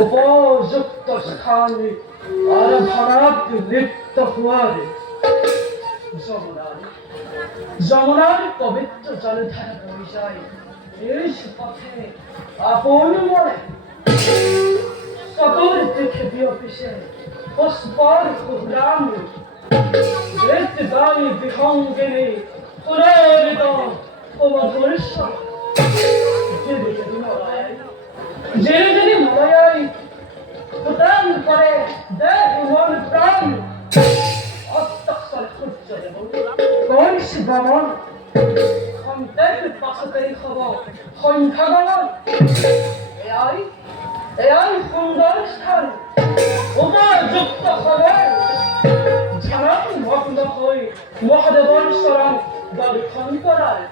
উপযুক্ত স্থানে আরাধনায় লিপ্ত হওয়ারে যমুনার পবিত্র জলধারা বয়ে যায় এই পথে আপন মনে সতর দেখে বিয়পিসে পুষ্পর কুহরাম দায়ী বিহঙ্গিনী পুরোহিত উপদর্শ জেনে মলয়াই প্রদান করে দেহ মন প্রাণ অস্তক্ষর সূর্য দেব কৌশ ভ্রমণ খন্তের পাশতেই খবর সংখ্যাগণ এয়াই সুন্দর স্থান উপযুক্ত খবর ঝাড়ন ভগ্ন হয়ে মহাদেবর স্মরণ দর্শন করায়